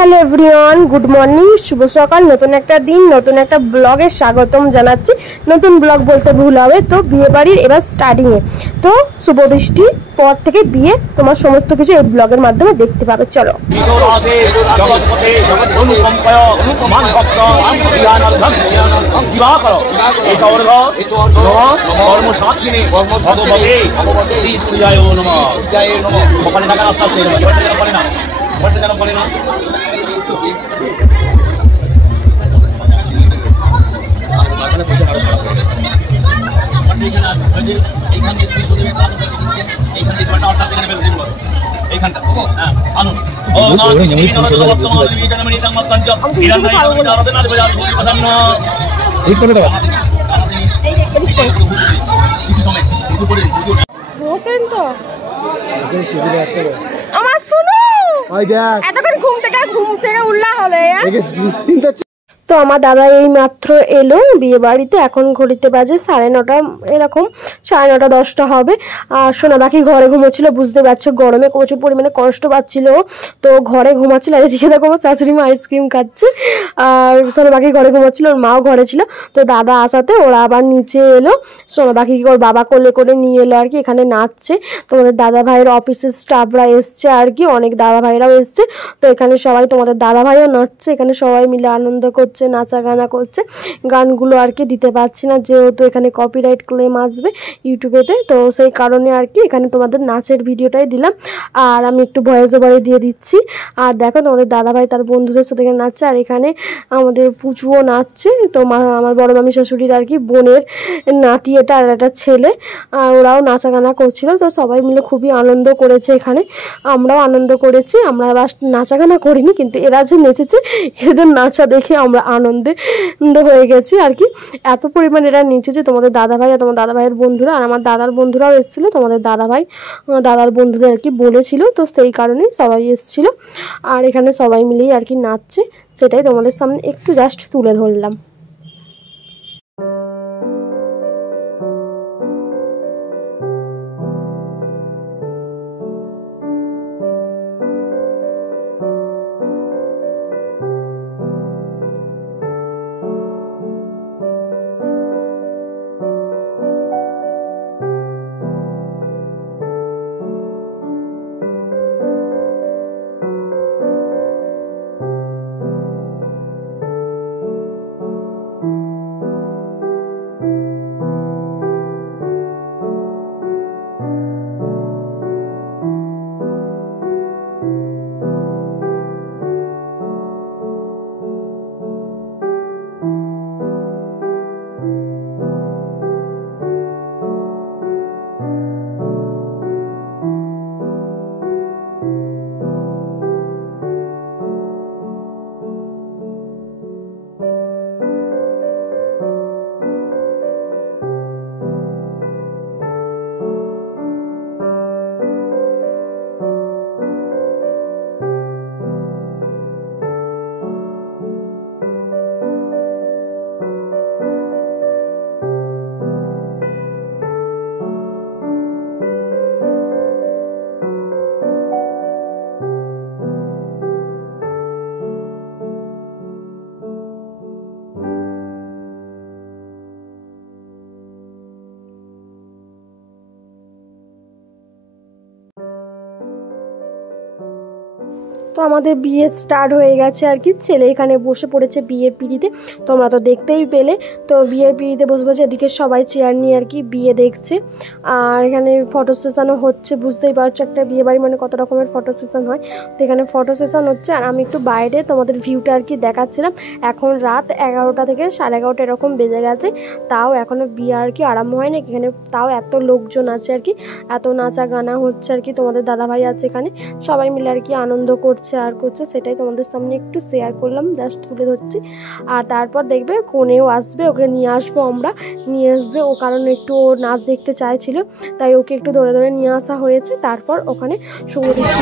Hello everyone, good morning, শুভ সকাল। নতুন একটা দিন, নতুন একটা ব্লগে স্বাগতম জানাচ্ছি। নতুন ব্লগ বলতে ভুল হবে। তো বিয়ে বাড়ির এবার স্টার্টিংয়ে তো শুভ বৃষ্টির পর থেকে বিয়ে, তোমার সমস্ত কিছু এই ব্লগের মাধ্যমে দেখতে পাবে। চলো। আমার শুনো, এতক্ষণ ঘুম থেকে উঠলা হলে। তো আমার দাদা এই মাত্র এলো বিয়ে বাড়িতে। এখন ঘড়িতে বাজে 9:30 এরকম, 9:30 10টা হবে। আর সোনা বাকি ঘরে ঘুমোচ্ছিল, বুঝতে পারছো গরমে প্রচুর পরিমাণে কষ্ট পাচ্ছিল, তো ঘরে ঘুমাচ্ছিল। আর এদিকে দেখো আমার শাশুড়ি মা আইসক্রিম খাচ্ছে, আর সোনা বাকি ঘরে ঘুমাচ্ছিল, ওর মাও ঘরে ছিল। তো দাদা আসাতে ওরা আবার নিচে এলো, সোনা বাকিকে ওর বাবা কোলে করে নিয়ে এলো আর কি। এখানে নাচছে, তোমাদের দাদা ভাইয়ের অফিসের স্টাফরা এসছে আর কি, অনেক দাদা ভাইরাও এসছে। তো এখানে সবাই, তোমাদের দাদা ভাইও নাচছে, এখানে সবাই মিলে আনন্দ করছে, নাচা গানা করছে। গানগুলো আর কি দিতে পারছি না, যেহেতু এখানে কপিরাইট ক্লেম আসবে ইউটিউবেতে, তো সেই কারণে আর কি এখানে তোমাদের নাচের ভিডিওটাই দিলাম, আর আমি একটু ভয়েস ওভারে দিয়ে দিচ্ছি। আর দেখো তোমাদের দাদাভাই তার বন্ধুদের সাথে এখানে নাচছে, আর এখানে আমাদের পুচুও নাচছে। তো আমার বড় মামি শাশুড়ির আর কি বোনের নাতি এটা, আর একটা ছেলে, আর ওরাও নাচা গানা করছিল। তো সবাই মিলে খুবই আনন্দ করেছে এখানে, আমরাও আনন্দ করেছি। আমরা আবার নাচা গানা করিনি, কিন্তু এরা যে নেচেছে এদের নাচা দেখে আমরা আনন্দে হয়ে গেছি আর কি। এত পরিমাণ এরা নেচেছে, তোমাদের দাদাভাই আর তোমার দাদাভাইয়ের বন্ধুরা, আর আমার দাদার বন্ধুরাও এসেছিলো। তোমাদের দাদাভাই দাদার বন্ধুদের আর কি বলেছিল, তো সেই কারণে সবাই এসেছিল। আর এখানে সবাই মিলেই আর কি নাচছে, সেটাই তোমাদের সামনে একটু জাস্ট তুলে ধরলাম। তো আমাদের বিয়ে স্টার্ট হয়ে গেছে আর কি। ছেলে এখানে বসে পড়েছে বিয়ের পিঁড়িতে, তোমরা তো দেখতেই পেলে। তো বিয়ের পিঁড়িতে বসে বসে এদিকে সবাই চেয়ার নিয়ে আর কি বিয়ে দেখছে। আর এখানে ফটো সেশনও হচ্ছে, বুঝতেই পারছো একটা বিয়ে বাড়ি মানে কত রকমের ফটো সেশন হয়। তো এখানে ফটো সেশন হচ্ছে, আর আমি একটু বাইরে তোমাদের ভিউটা আর কি দেখাচ্ছিলাম। এখন রাত 11টা থেকে 11:30 এরকম বেজে গেছে, তাও এখনও বিয়ে আর কি আরম্ভ হয়নি। এখানে তাও এত লোকজন আছে আর কি, এত নাচা গানা হচ্ছে আর কি। তোমাদের দাদাভাই আছে এখানে, সবাই মিলে আর কি আনন্দ করছে আর করছে, সেটাই তোমাদের সামনে একটু শেয়ার করলাম, জাস্ট তুলে ধরছি। আর তারপর দেখবে কোনেও আসবে, ওকে নিয়ে আসবো, আমরা নিয়ে আসবে ও, কারণ একটু ও নাচ দেখতে চাইছিল, তাই ওকে একটু ধরে ধরে নিয়ে আসা হয়েছে। তারপর ওখানে শুভদৃষ্টি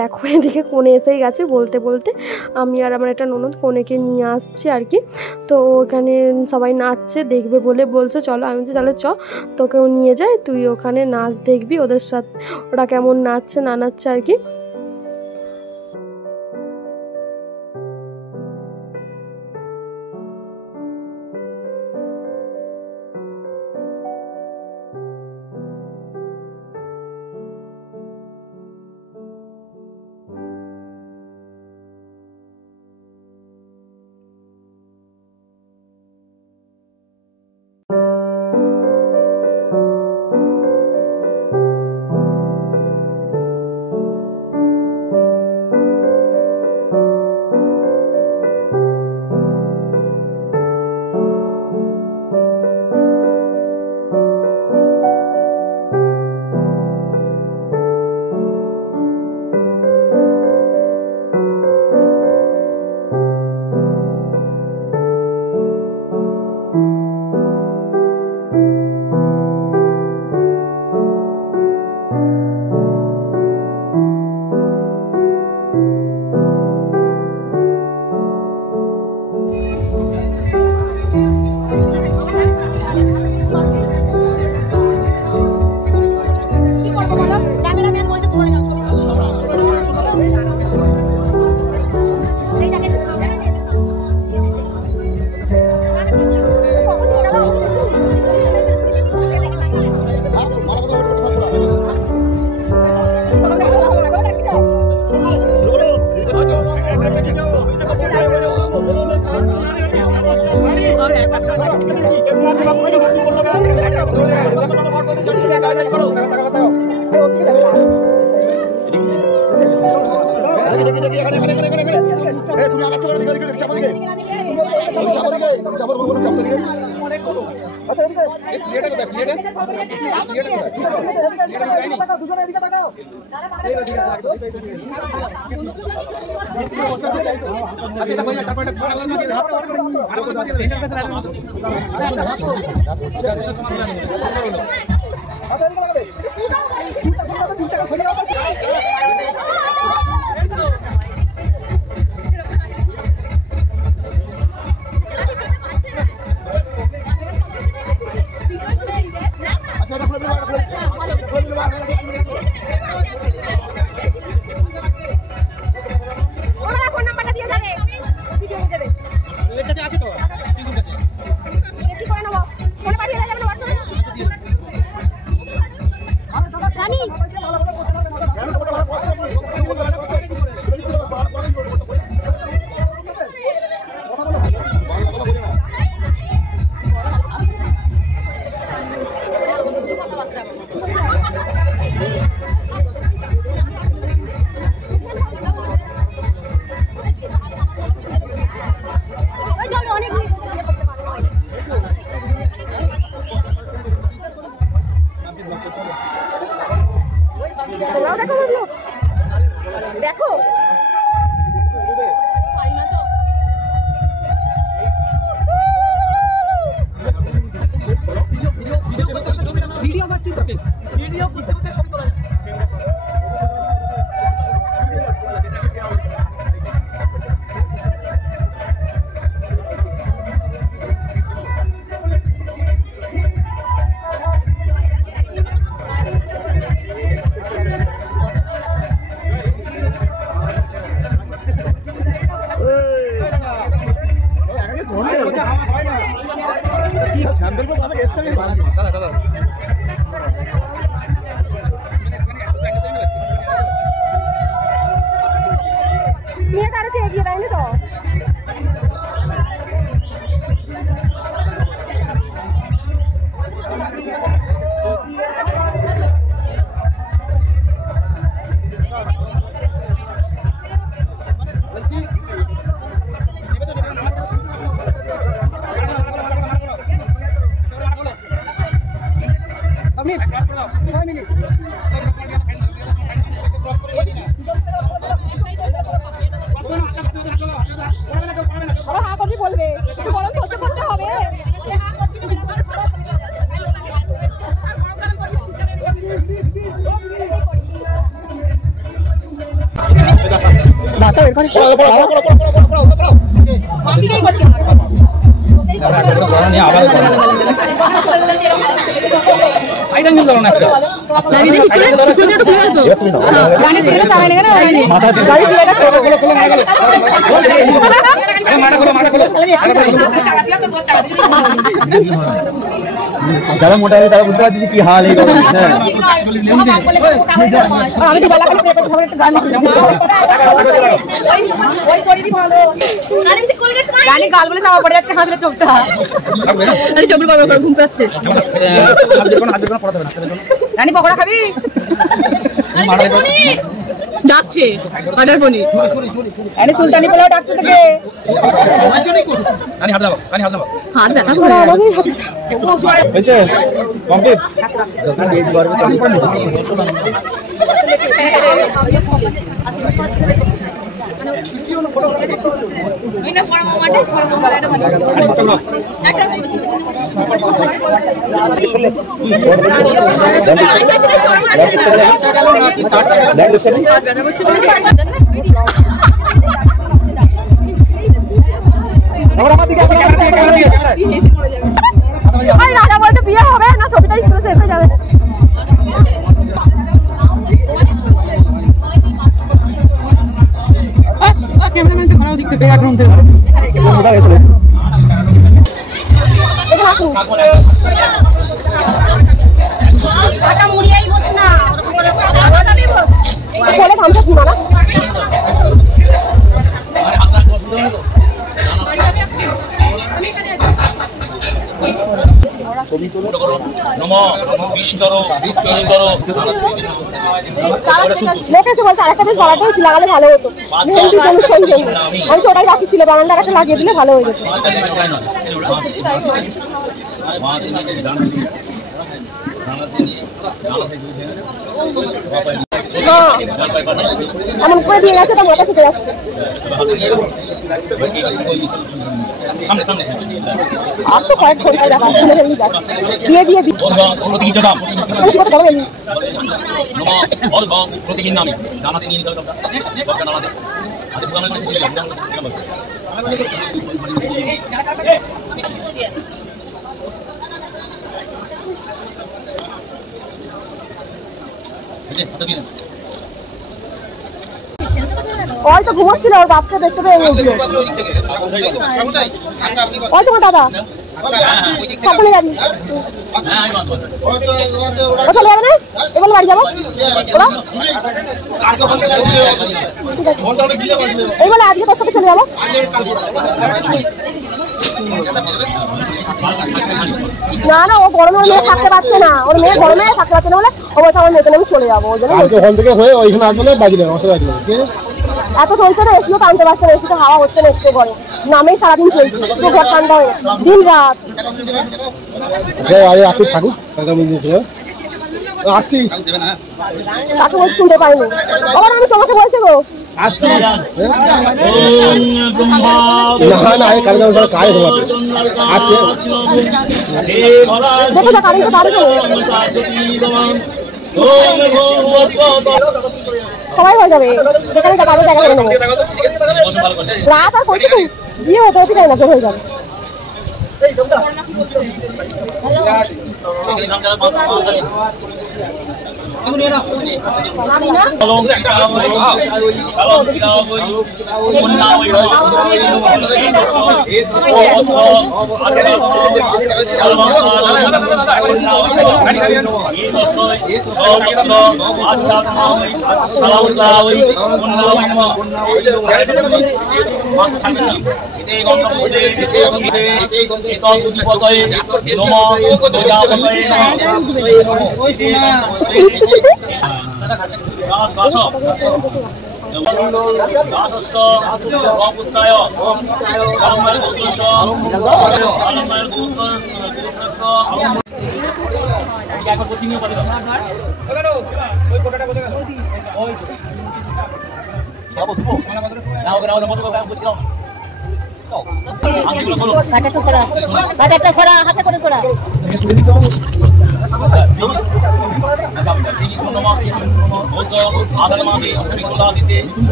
দেখো এদিকে কোণে এসেই গেছে, বলতে বলতে আমি আর আমার একটা ননদ কোণেকে নিয়ে আসছি আর কি। তো ওখানে সবাই নাচছে, দেখবে বলে বলছে চলো। আমি তো তাহলে তোকেও নিয়ে যাই, তুই ওখানে নাচ দেখবি ওদের সাথে, ওরা কেমন নাচছে না নাচছে আর কি। দেখো ভিডিও করছি, ভিডিও করতে করতে ছবি তোলা যায়। যারা মোটা আছে তারা বুঝতে পারছি কি হাল এই গাল বলে চাপা পড়ে যাচ্ছে হাতলে চোখটা চোখের বড় করে ঘুম পাচ্ছে রানী পকোড়া খাবি ডাকছে অর্ডার বনি আরে সুলতানি পোলাও ডাকছে তোকে রানী হাত দাও রানী হাত দাও হাত ব্যথা করে হয়েছে কমপ্লিট রাজা বলতে বিয়ে হবে না ছবিটাই শুরু শেষ হয়ে যাবে ক্যামেরাম্যানকে ভালো দেখতে পেয়ে এখন থেকে লোক এসে বলছে আরেকটা বেশ বাড়াতে হচ্ছে লাগালে ভালো হতো মেহেন্দি অনুষ্ঠান জন্য আমি ওটাই বাকি ছিল বারান্দার একটা লাগিয়ে দিলে ভালো হয়ে যেত এমন করে দিয়ে গেছে তার মাথা ফেটে যাচ্ছে আর তো কয়েক ঘন্টা দেখা বিয়ে বিয়ে ওই তো ঘুমাচ্ছিল ওর বাপকে দেখতে পেয়ে গেছিল ওই তোমার দাদা সাবধানে যাবি ও চলে যাবে না এবার বাড়ি যাবো ওরা ঠিক আছে এই বলে আজকে তোর সাথে চলে যাবো না না ও গরমে ওর মেয়ে থাকতে পারছে না ওর মেয়ে গরমে থাকতে পারছে না বলে ও বলছে আমার মেয়েকে আমি চলে যাবো ওই জন্য ওখান থেকে হয়ে ওইখানে আসলে বাজি দেবে এত চলছে না এসিও টানতে পারছে না এসিতে হাওয়া হচ্ছে না একটু ঘরে নামেই সারাদিন চলছে একটু ঘর ঠান্ডা হয় না দিন রাত থাকুক আসছি তাকে বলছি শুনতে পাইনি আবার আমি তোমাকে বলছি গো আসছি দেখো না কারেন্ট পারবে সবাই হয়ে যাবে যেখানে যাবো দেখা করে নেবো রাত আর করছি তুই বিয়ে হতে হতে যাই না হয়ে যাবে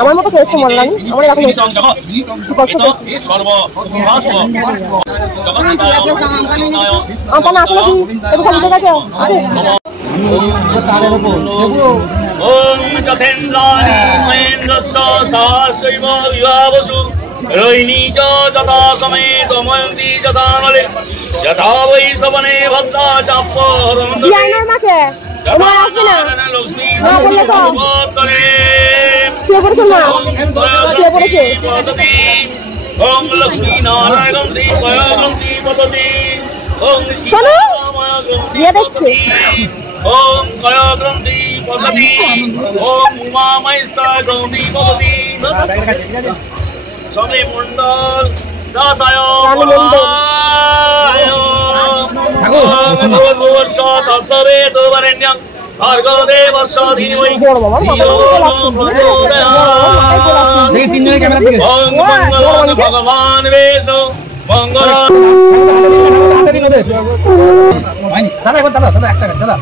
আমার মতো খেয়েছি বললাম আমার এখন আমার আসলে কি এটা সামনে গেছে ओम चतेन्द्राणि महेन्द्रस्य सहस्रैव विभावसु रोहिणी च जथा समेत मयन्ति जथा नले यथा वै सवने भद्रा चाप्परं ডিজাইনার মাকে আমার আসবে না लक्ष्मी বললে তো भद्रे কে করেছে না কে করেছে ओम लक्ष्मी नारायणं दीपयन्ति पतति ओम শোনো सीतामय দিয়ে দেখছে ओम कयाग्रंथि पतति ओम उमा महेश्वर ग्रंथि पतति स्वामी मंडल दासाय भगवत्स तत्सवे तो वरेण्यं भार्गव देवस्य धीमहि धियो न प्रचोदयात्। देखिए 3 जने कैमरा दिखे ओम मंगलं भगवान विष्णु मंगलं दादा একবার দাদা দাদা একটা দাদা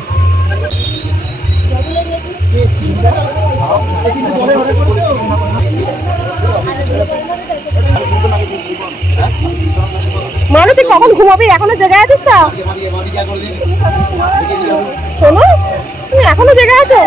মানে তুই কখন ঘুমাবি এখনো জেগে আছিস তা শোনো তুমি এখনো জেগে আছো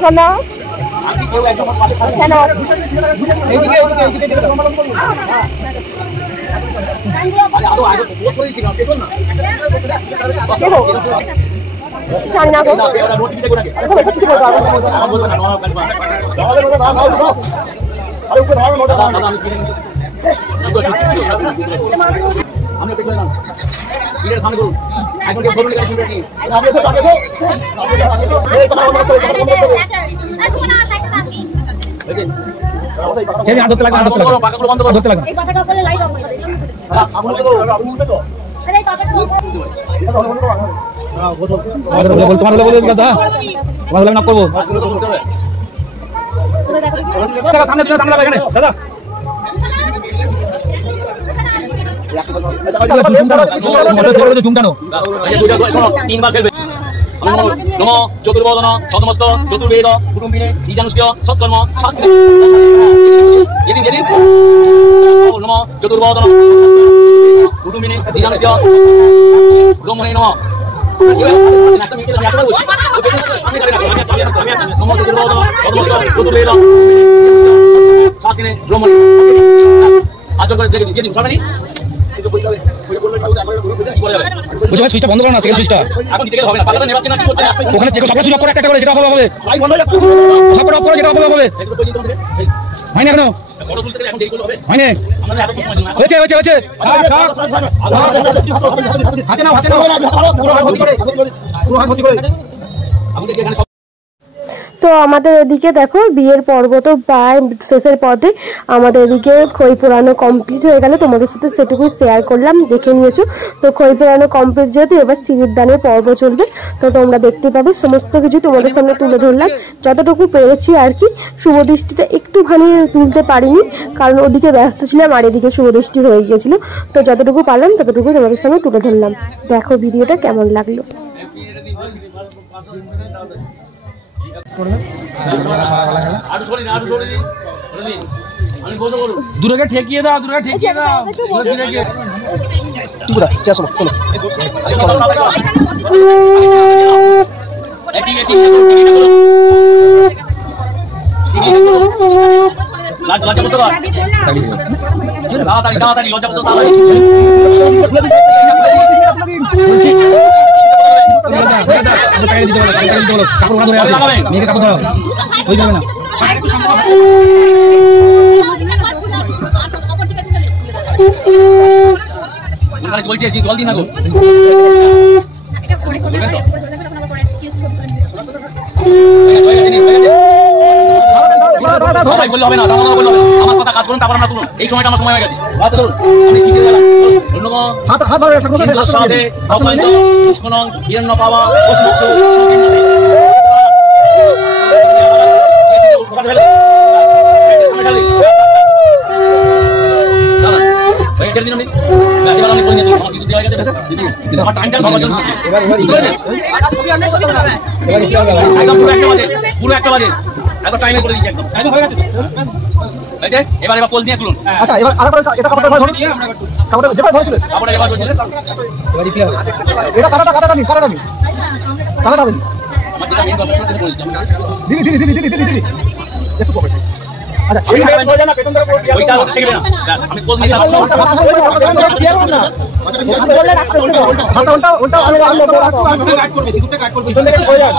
শোনো কেন জানি না গো কিছু ছেড়ে হাত ধরতে লাগবে ধরতে লাগবে তোমার হলে বলে দাদা তোমার হলে না করবো সামনে তুমি সামনে এখানে দাদা नमो चतुर्बोधन सतमस्त चतुर्वेद कुटुम्बिने निजानुष्य सत्कर्म शास्त्रे नमो चतुर्बोधन कुटुम्बिने निजानुष्य ब्रह्मणे नमः नमो चतुर्बोधन सतमस्त चतुर्वेद शास्त्रे ब्रह्मणे आचरण করে দিয়ে দিন সবাই বুঝে সুইচটা বন্ধ করো না সেকেন্ড সুইচটা এখন দিতে হবে না পালাতে নেবাচ্ছেন না কি করতে ওখানে থেকে সবটা সুইচ অফ করে একটা করে যেটা হবে হবে সবটা অফ করে যেটা হবে হবে হয় না কেন ফটো তুলতে এখন দেরি করলে হবে হয় না আমরা এত সময় না হয়েছে হয়েছে হয়েছে হাতে নাও হাতে নাও পুরো হাত ভর্তি করে পুরো হাত ভর্তি করে আমাদের এখানে তো আমাদের এদিকে দেখো বিয়ের পর্ব তো প্রায় শেষের পথে আমাদের এদিকে খই পোড়ানো কমপ্লিট হয়ে গেল তোমাদের সাথে সেটুকুই শেয়ার করলাম দেখে নিয়েছো তো খই পোড়ানো কমপ্লিট যেহেতু এবার সিঁদুর দানের পর্ব চলবে তো তোমরা দেখতে পাবে সমস্ত কিছু তোমাদের সামনে তুলে ধরলাম যতটুকু পেরেছি আর কি শুভদৃষ্টিটা একটুখানি তুলতে পারিনি কারণ ওদিকে ব্যস্ত ছিলাম আর এদিকে শুভদৃষ্টি হয়ে গিয়েছিল তো যতটুকু পারলাম ততটুকু তোমাদের সামনে তুলে ধরলাম দেখো ভিডিওটা কেমন লাগলো দূরে ঠেকিয়ে দাও দূরে ঠেকিয়ে দাও তাড়াতাড়ি লজ্জা করতে বলছে জল দিন না গো হবে না, দাম বলতে হবে। আমার কথা কাজ করুন, তারপর আমরা তুলুন। এই সময়টা আমার সময় হয়ে গেছে। হাত ধরুন, আমি শিখে গেলাম। ধন্যবাদ। হাত ধরে সাথে অপমানিত পুষ্করণ হিরণ্য পাওয়া বসুমুখ সংকীর্ণতে ছেড়ে দিন। এবার আমি করে নিয়ে সংস্কৃতি দেওয়া গেছে আমার টাইমটা ভাবার জন্য একদম পুরো একটা বাজে একবার টাইমে করে দিচ্ছি। একদম টাইমে হয়ে গেছে। এবার পোজ নিয়ে তুলুন। আচ্ছা, এবার আলাদা এটা কাপড়টা ধরে নিয়ে আমরা কাপড়টা যেটা ধরেছিল কাপড়টা এবার ধরেছিল এবার কি হবে? এটা কাটাটা দিন আমার যেটা মেইন কথা সেটা বলছি। দিদি একটু কপি। আচ্ছা, এই হয়ে যায় না পেছন ধরে ওইটা থেকে না আমি পোজ নিয়ে হাতটা বললে রাখতে উল্টা আমি কাট করবে সিকুটে কাট করবে পিছন থেকে হয়ে যায়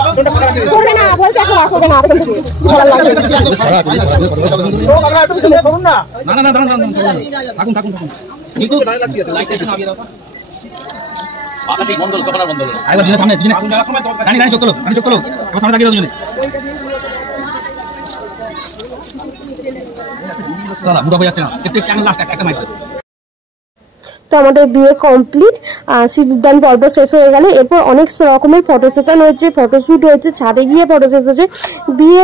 করবে না বলছে এখন আসবে না পেছন থেকে ভালো লাগবে তো আমরা একটু পিছনে শুনুন না না থাকুন নিকু গায়ে লাগছে লাইট একটু নামিয়ে দাও আকাশে বন্ধ হলো তখন আর বন্ধ হলো আরেকবার দিনের সামনে দিনে আগুন জ্বালার সময় রানী চোখ করো আমার সামনে তাকিয়ে দাও দিনে দাদা বুড়া হয়ে যাচ্ছে না একটু ক্যামেরা লাস্ট একটা মাইক। তো আমাদের বিয়ে কমপ্লিট, সিঁদুরদান পর্ব শেষ হয়ে গেল। এরপর অনেক রকমের ফটো সেশন হয়েছে, ফটোশ্যুট হয়েছে, ছাদে গিয়ে ফটো শেষ হয়েছে। বিয়ে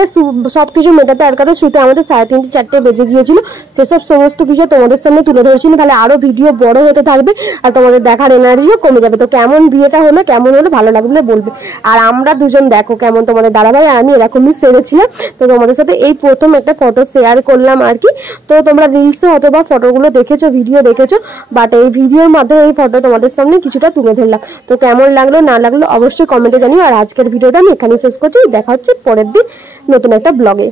সব কিছু মেটাতে আর কাছে শুতে আমাদের 3:30 4টে বেজে গিয়েছিল। সেসব সমস্ত কিছু তোমাদের সামনে তুলে ধরেছিল। তাহলে আরও ভিডিও বড় হতে থাকবে আর তোমাদের দেখার এনার্জিও কমে যাবে। তো কেমন বিয়েটা হলো, কেমন হলো ভালো লাগলে বলবে। আর আমরা দুজন দেখো কেমন, তোমাদের দাদাভাই আর আমি এরকমই সেরেছিলাম। তো তোমাদের সাথে এই প্রথম একটা ফটো শেয়ার করলাম আর কি। তো তোমরা রিলসে অথবা ফটোগুলো দেখেছো, ভিডিও দেখেছো, বাট এই ভিডিওর মাধ্যমে এই ফটো তোমাদের সামনে কিছুটা তুলে ধরলাম। তো কেমন লাগলো না লাগলো অবশ্যই কমেন্টে জানিও। আর আজকের ভিডিওটা আমি এখানেই শেষ করছি। দেখা হচ্ছে পরের দিন নতুন একটা ব্লগে।